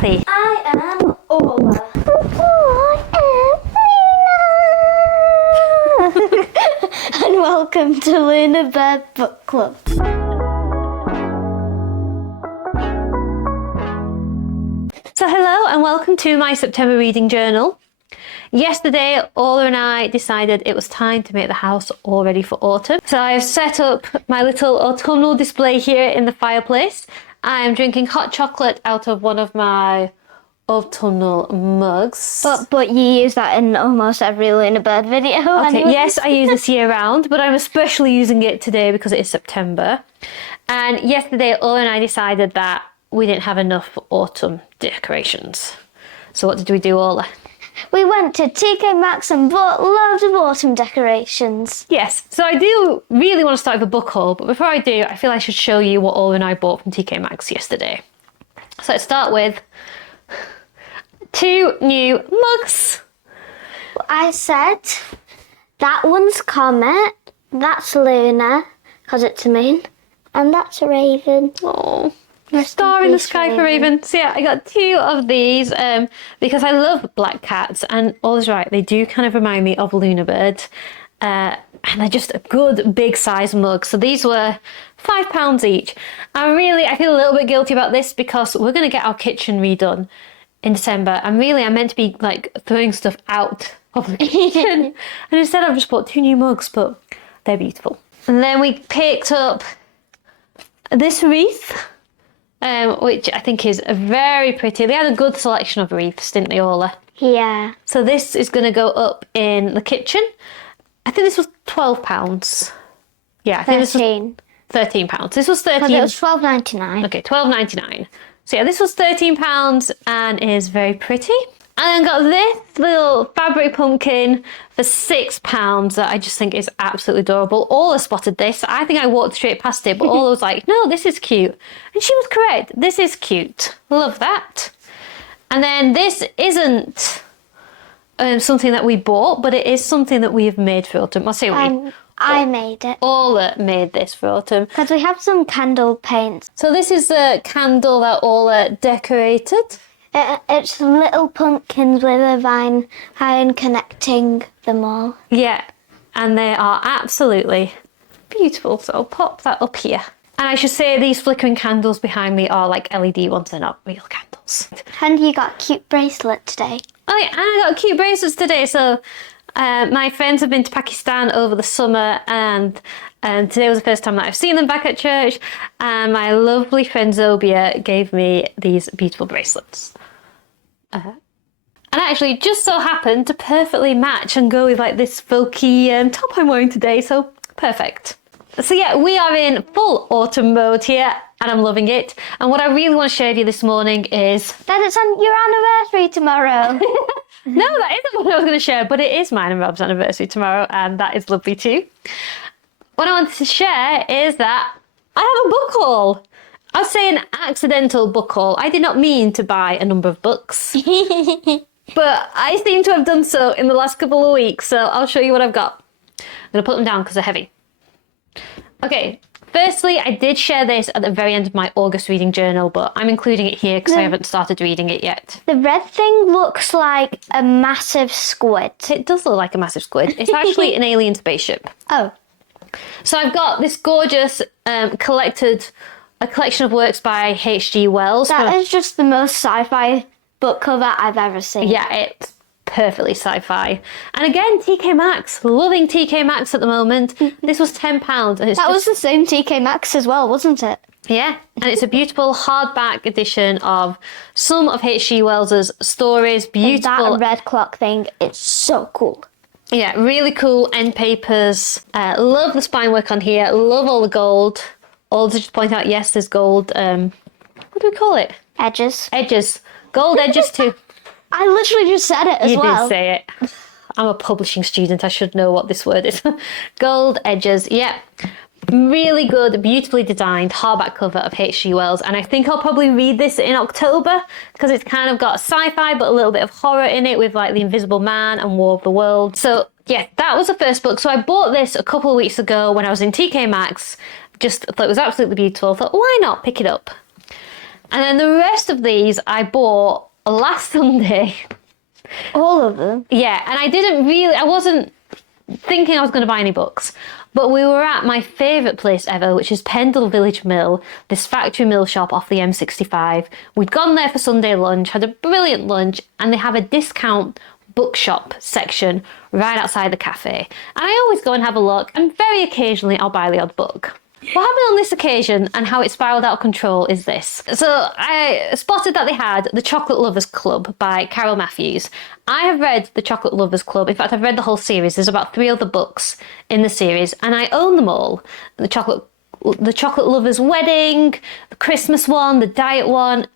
Cathy. I am Ola. I am Luna. And welcome to Luna Bird Book Club. So hello and welcome to my September reading journal. Yesterday, Ola and I decided it was time to make the house all ready for autumn. So I have set up my little autumnal display here in the fireplace. I am drinking hot chocolate out of one of my autumnal mugs. But you use that in almost every Luna Bird video. Okay, anyway. yes, I use this year round, but I'm especially using it today because it is September. And yesterday, Ola and I decided that we didn't have enough autumn decorations. So what did we do, Ola? We went to TK Maxx and bought loads of autumn decorations. Yes, so I do really want to start with a book haul, but before I do, I feel I should show you what Ola and I bought from TK Maxx yesterday. So let's start with 2 new mugs. I said, that one's Comet, that's Luna, because it's a moon, and that's a raven. Oh, star in the sky for Raven. So yeah, I got 2 of these because I love black cats, and Ola's right, they do kind of remind me of Luna Bird. And they're just a good big size mug. So these were £5 each. And really, I feel a little bit guilty about this because we're going to get our kitchen redone in December. And really, I'm meant to be like throwing stuff out of the kitchen. And instead, I've just bought 2 new mugs, but they're beautiful. And then we picked up this wreath, which I think is very pretty. They had a good selection of wreaths, didn't they, Ola? Yeah. So this is going to go up in the kitchen. I think this was £12. Yeah, I think this was £13. This was £13. It was £12.99. Okay, £12.99. So yeah, this was £13 and is very pretty. And then got this little fabric pumpkin for £6 that I just think is absolutely adorable. Ola spotted this. I think I walked straight past it, but Ola was like, no, this is cute. And she was correct. This is cute. Love that. And then this isn't something that we bought, but it is something that we have made for autumn. I'll say I made it. Ola made this for autumn. Because we have some candle paints. So this is the candle that Ola decorated. It's little pumpkins with a vine connecting them all. Yeah, and they are absolutely beautiful. So I'll pop that up here. And I should say these flickering candles behind me are like LED ones, they're not real candles. And you got a cute bracelet today. Oh yeah, and I got cute bracelets today. So my friends have been to Pakistan over the summer, and today was the first time that I've seen them back at church. And my lovely friend Zobia gave me these beautiful bracelets. And actually just so happened to perfectly match and go with like this folky top I'm wearing today, so perfect. So yeah, we are in full autumn mode here and I'm loving it. And what I really want to share with you this morning is that it's on your anniversary tomorrow. No, that isn't what I was going to share, but it is mine and Rob's anniversary tomorrow, and that is lovely too. What I wanted to share is that I have a book haul. I'd say an accidental book haul. I did not mean to buy a number of books, but I seem to have done so in the last couple of weeks, so I'll show you what I've got. I'm going to put them down because they're heavy. Okay, firstly, I did share this at the very end of my August reading journal, but I'm including it here because I haven't started reading it yet. The red thing looks like a massive squid. It does look like a massive squid. It's actually an alien spaceship. Oh. So I've got this gorgeous a collection of works by H.G. Wells. That is just the most sci-fi book cover I've ever seen. Yeah, it's perfectly sci-fi. And again, TK Maxx. Loving TK Maxx at the moment. This was £10. And that was the same TK Maxx as well, wasn't it? Yeah, and it's a beautiful hardback edition of some of H.G. Wells's stories. Beautiful. And that red clock thing, it's so cool. Yeah, really cool end papers. Love the spine work on here. Love all the gold. All to just point out, yes, there's gold. What do we call it? Edges. Edges. Gold edges too. I literally just said it as well. You did say it. I'm a publishing student. I should know what this word is. Gold edges. Yeah. Really good, beautifully designed hardback cover of H.G. Wells. And I think I'll probably read this in October because it's kind of got sci-fi but a little bit of horror in it with like The Invisible Man and War of the Worlds. So yeah, that was the first book. So I bought this a couple of weeks ago when I was in TK Maxx. Just thought it was absolutely beautiful. Thought, why not pick it up? And then the rest of these I bought last Sunday. All of them? Yeah, and I wasn't thinking I was going to buy any books, but we were at my favourite place ever, which is Pendle Village Mill, this factory mill shop off the M65. We'd gone there for Sunday lunch, had a brilliant lunch, and they have a discount bookshop section right outside the cafe. And I always go and have a look, and very occasionally I'll buy the odd book. What happened on this occasion and how it spiralled out of control is this. So I spotted that they had The Chocolate Lovers Club by Carol Matthews. I have read The Chocolate Lovers Club. In fact, I've read the whole series. There's about 3 other books in the series, and I own them all. The Chocolate Lovers Wedding, the Christmas one, the Diet one.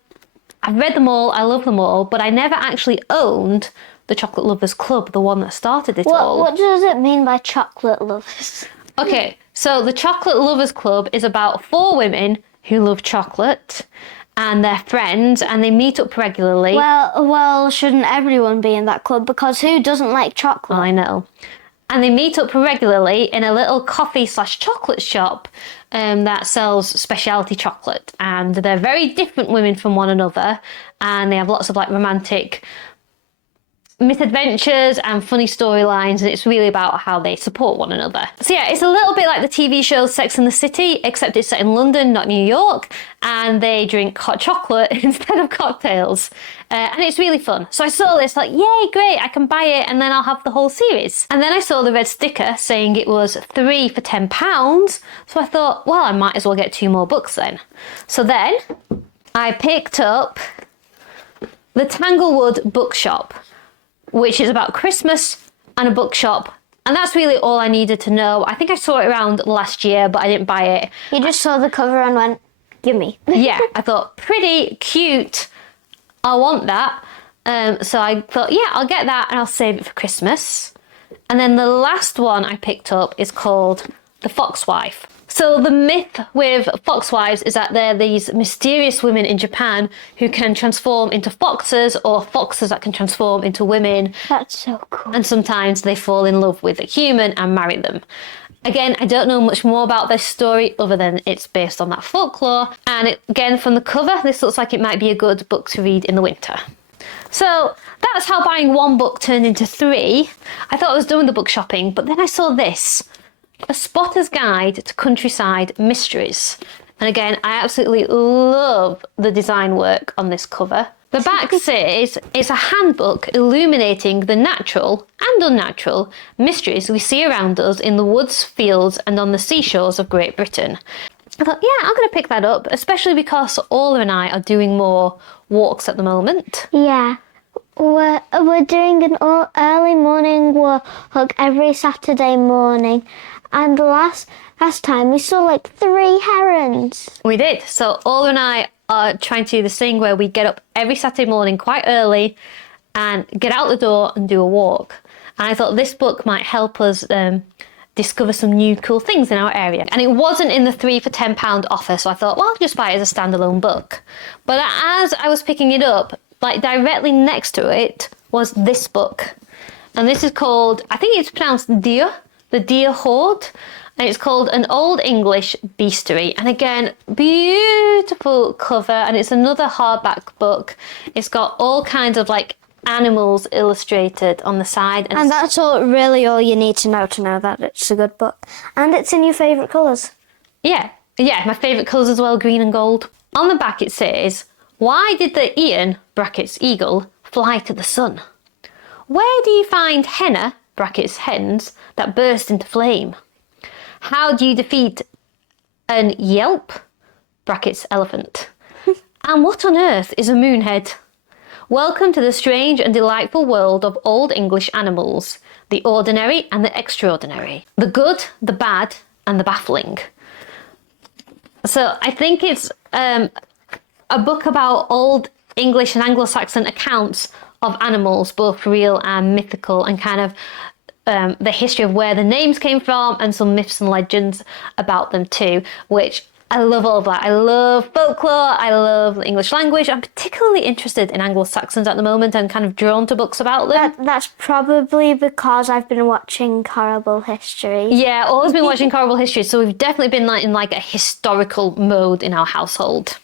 I've read them all. I love them all, but I never actually owned The Chocolate Lovers Club, the one that started it all. What does it mean by chocolate lovers? Okay, so the Chocolate Lovers Club is about 4 women who love chocolate and they're friends and they meet up regularly. Well, shouldn't everyone be in that club? Because who doesn't like chocolate? I know. And they meet up regularly in a little coffee/chocolate shop that sells specialty chocolate. And they're very different women from one another, and they have lots of like romantic misadventures and funny storylines, and it's really about how they support one another. So yeah, it's a little bit like the TV show Sex and the City, except it's set in London, not New York, and they drink hot chocolate instead of cocktails. And it's really fun. So I saw this, like, yay, great, I can buy it, and then I'll have the whole series. And then I saw the red sticker saying it was 3 for £10, so I thought, well, I might as well get 2 more books then. So then I picked up the Tanglewood Bookshop, which is about Christmas and a bookshop. And that's really all I needed to know. I think I saw it around last year, but I didn't buy it. You just saw the cover and went, gimme. Yeah, I thought, pretty cute. I want that. So I thought, yeah, I'll get that and I'll save it for Christmas. And then the last one I picked up is called The Foxwife. So the myth with foxwives is that they're these mysterious women in Japan who can transform into foxes, or foxes that can transform into women. That's so cool. And sometimes they fall in love with a human and marry them. Again, I don't know much more about this story other than it's based on that folklore. And again, from the cover, this looks like it might be a good book to read in the winter. So that's how buying 1 book turned into 3. I thought I was done with the book shopping, but then I saw this. A Spotter's Guide to Countryside Mysteries. And again, I absolutely love the design work on this cover. The back says it's a handbook illuminating the natural and unnatural mysteries we see around us in the woods, fields and on the seashores of Great Britain. I thought, yeah, I'm going to pick that up, especially because Orla and I are doing more walks at the moment. Yeah. We're doing an early morning walk every Saturday morning. And last time we saw like 3 herons. We did. So Orla and I are trying to do this thing where we get up every Saturday morning quite early and get out the door and do a walk. And I thought this book might help us discover some new cool things in our area. And it wasn't in the 3 for £10 offer, so I thought, well, I'll just buy it as a standalone book. But as I was picking it up, like directly next to it was this book. And this is called, I think it's pronounced Deer, The Deer Hoard. And it's called An Old English Beastery. And again, beautiful cover. And it's another hardback book. It's got all kinds of like animals illustrated on the side. And that's really all you need to know that it's a good book. And it's in your favourite colours. Yeah, my favourite colours as well, green and gold. On the back it says, why did the Ian, brackets eagle, fly to the sun? Where do you find henna, brackets hens, that burst into flame? How do you defeat an yelp, brackets elephant? And what on earth is a moonhead? Welcome to the strange and delightful world of Old English animals, the ordinary and the extraordinary, the good, the bad, and the baffling. So I think it's a book about Old English and Anglo-Saxon accounts of animals, both real and mythical, and kind of the history of where the names came from and some myths and legends about them too, which I love all of that. I love folklore, I love the English language. I'm particularly interested in Anglo-Saxons at the moment and kind of drawn to books about them. That's probably because I've been watching Horrible History. Yeah, always been watching Horrible History, so we've definitely been in like a historical mode in our household.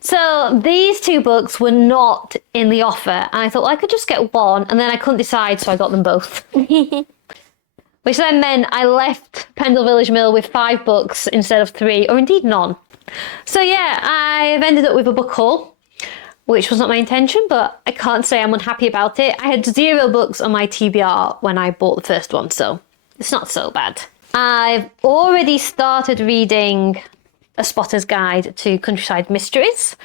So these two books were not in the offer, and I thought, well, I could just get one, and then I couldn't decide, so I got them both. Which then meant I left Pendle Village Mill with 5 books instead of 3, or indeed none. So yeah, I've ended up with a book haul, which was not my intention, but I can't say I'm unhappy about it. I had 0 books on my TBR when I bought the first one, so it's not so bad. I've already started reading A Spotter's Guide to Countryside Mysteries.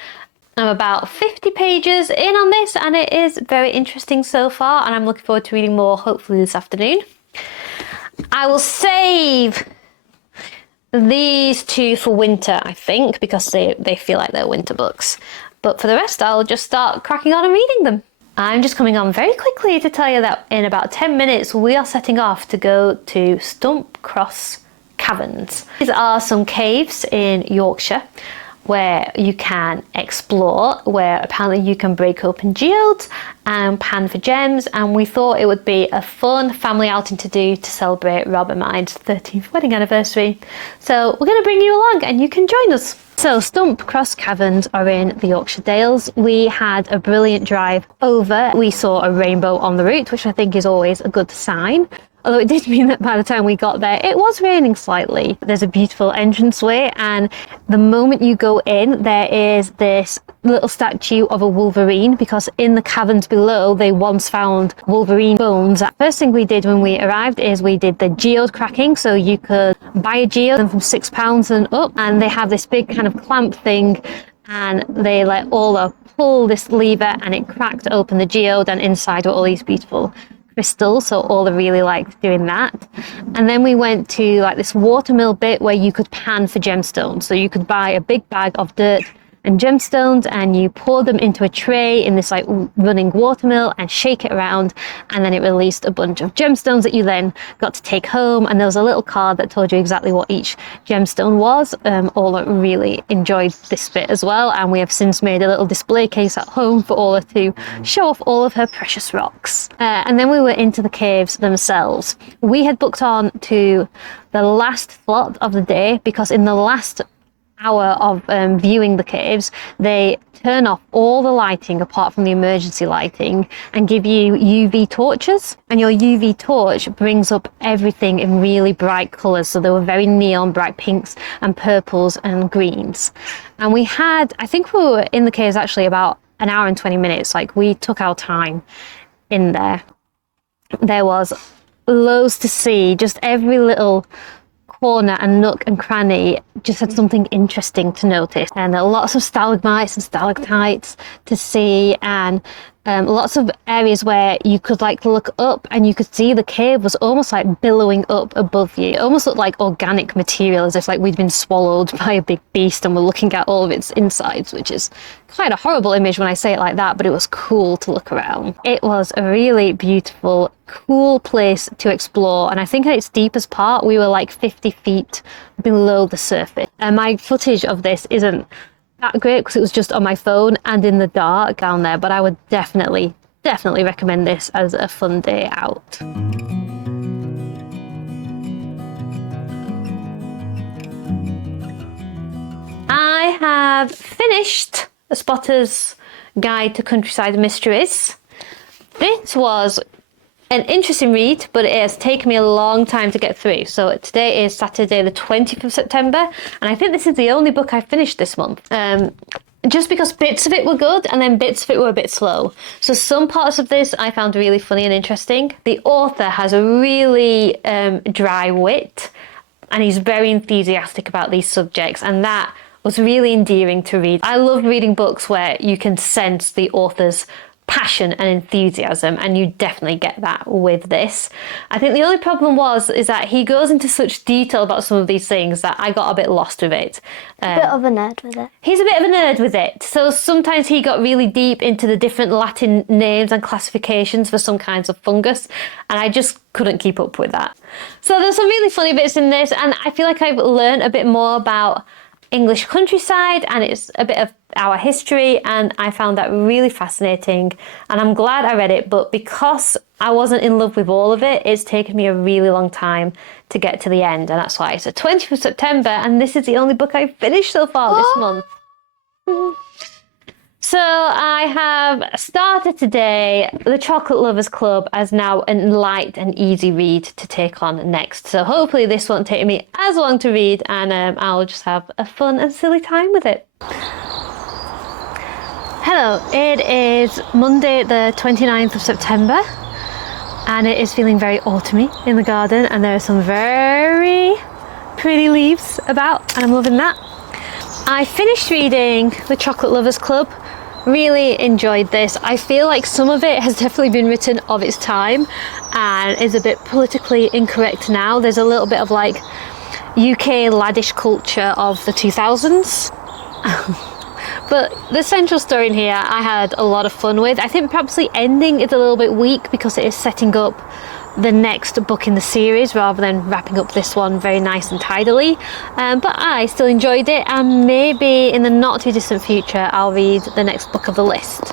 I'm about 50 pages in on this, and it is very interesting so far, and I'm looking forward to reading more, hopefully this afternoon. I will save these 2 for winter, I think, because they feel like they're winter books. But for the rest, I'll just start cracking on and reading them. I'm just coming on very quickly to tell you that in about 10 minutes, we are setting off to go to Stump Cross Caverns. These are some caves in Yorkshire where you can explore, where apparently you can break open geodes and pan for gems, and we thought it would be a fun family outing to do to celebrate Rob and mine's 13th wedding anniversary. So we're going to bring you along and you can join us. So Stump Cross Caverns are in the Yorkshire Dales. We had a brilliant drive over. We saw a rainbow on the route, which I think is always a good sign. Although it did mean that by the time we got there, it was raining slightly. There's a beautiful entranceway, and the moment you go in, there is this little statue of a wolverine, because in the caverns below, they once found wolverine bones. The first thing we did when we arrived is we did the geode cracking, so you could buy a geode from £6 and up, and they have this big kind of clamp thing, and they let Ola pull this lever, and it cracked open the geode, and inside were all these beautiful crystals, so Ola really liked doing that. And then we went to like this watermill bit where you could pan for gemstones, so you could buy a big bag of dirt and gemstones, and you pour them into a tray in this like running watermill and shake it around, and then it released a bunch of gemstones that you then got to take home. And there was a little card that told you exactly what each gemstone was. Ola really enjoyed this bit as well, and we have since made a little display case at home for Ola to show off all of her precious rocks. And then we were into the caves themselves. We had booked on to the last slot of the day, because in the last hour of viewing the caves, they turn off all the lighting apart from the emergency lighting and give you UV torches, and your UV torch brings up everything in really bright colours. So there were very neon bright pinks and purples and greens, and we had, I think we were in the caves actually about an hour and 20 minutes. Like, we took our time in there. There was loads to see, just every little corner and nook and cranny just had something interesting to notice, and there are lots of stalagmites and stalactites to see, and lots of areas where you could like look up and you could see the cave was almost like billowing up above you. It almost looked like organic material, as if like we'd been swallowed by a big beast and we're looking at all of its insides, which is quite a horrible image when I say it like that, but it was cool to look around. It was a really beautiful, cool place to explore, and I think at its deepest part we were like 50 feet below the surface. And my footage of this isn't that great because it was just on my phone and in the dark down there, but I would definitely recommend this as a fun day out. I have finished A Spotter's Guide to Countryside Mysteries. This was an interesting read, but it has taken me a long time to get through. So today is Saturday the 20th of September, and I think this is the only book I've finished this month. Just because bits of it were good and then bits of it were a bit slow. So some parts of this I found really funny and interesting. The author has a really dry wit, and he's very enthusiastic about these subjects, and that was really endearing to read. I love reading books where you can sense the author's passion and enthusiasm, and you definitely get that with this. I think the only problem is that he goes into such detail about some of these things that I got a bit lost with it. A bit of a nerd with it. He's a bit of a nerd with it, so sometimes he got really deep into the different Latin names and classifications for some kinds of fungus, and I just couldn't keep up with that. So there's some really funny bits in this, and I feel like I've learned a bit more about English countryside, and it's a bit of our history, and I found that really fascinating, and I'm glad I read it. But because I wasn't in love with all of it, it's taken me a really long time to get to the end, and that's why it's the 20th of September, and this is the only book I've finished so far this month. So I have started today the Chocolate Lovers Club as now a light and easy read to take on next. So hopefully this won't take me as long to read, and I'll just have a fun and silly time with it. Hello, it is Monday the 29th of September and it is feeling very autumny in the garden, and there are some very pretty leaves about and I'm loving that. I finished reading the Chocolate Lovers Club. Really enjoyed this. I feel like some of it has definitely been written of its time and is a bit politically incorrect now. There's a little bit of like UK laddish culture of the 2000s. But the central story in here I had a lot of fun with. I think perhaps the ending is a little bit weak because it is setting up the next book in the series rather than wrapping up this one very nice and tidily, but I still enjoyed it, and maybe in the not too distant future I'll read the next book of the list,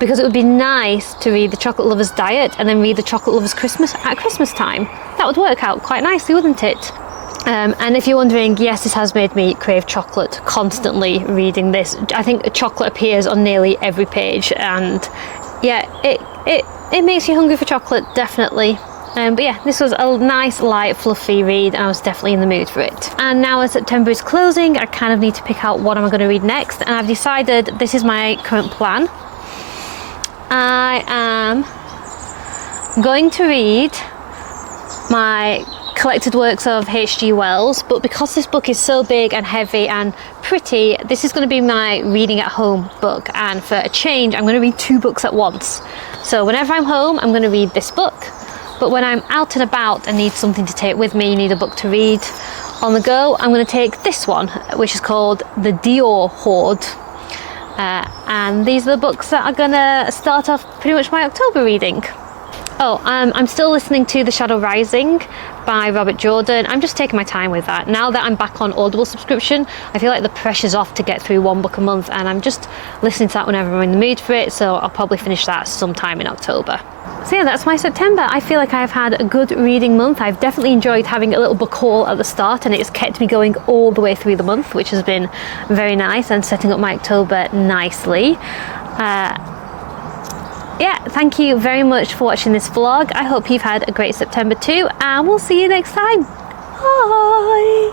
because it would be nice to read the Chocolate Lovers Diet and then read the Chocolate Lovers Christmas at Christmas time. That would work out quite nicely, wouldn't it? And if you're wondering, yes, this has made me crave chocolate constantly reading this. I think chocolate appears on nearly every page, and yeah, it makes you hungry for chocolate, definitely. But yeah, this was a nice, light, fluffy read, and I was definitely in the mood for it. And now as September is closing, I kind of need to pick out what am I going to read next, and I've decided this is my current plan. I am going to read my collected works of H.G. Wells, but because this book is so big and heavy and pretty, this is going to be my reading at home book, and for a change I'm going to read 2 books at once. So whenever I'm home I'm going to read this book, but when I'm out and about and need something to take with me, need a book to read on the go, I'm going to take this one, which is called The Dior Hoard, and these are the books that are going to start off pretty much my October reading. Oh, I'm still listening to The Shadow Rising by Robert Jordan. I'm just taking my time with that. Now that I'm back on Audible subscription, I feel like the pressure's off to get through 1 book a month, and I'm just listening to that whenever I'm in the mood for it, so I'll probably finish that sometime in October. So yeah, that's my September. I feel like I've had a good reading month. I've definitely enjoyed having a little book haul at the start, and it's kept me going all the way through the month, which has been very nice and setting up my October nicely. Yeah, thank you very much for watching this vlog. I hope you've had a great September too, and we'll see you next time. Bye!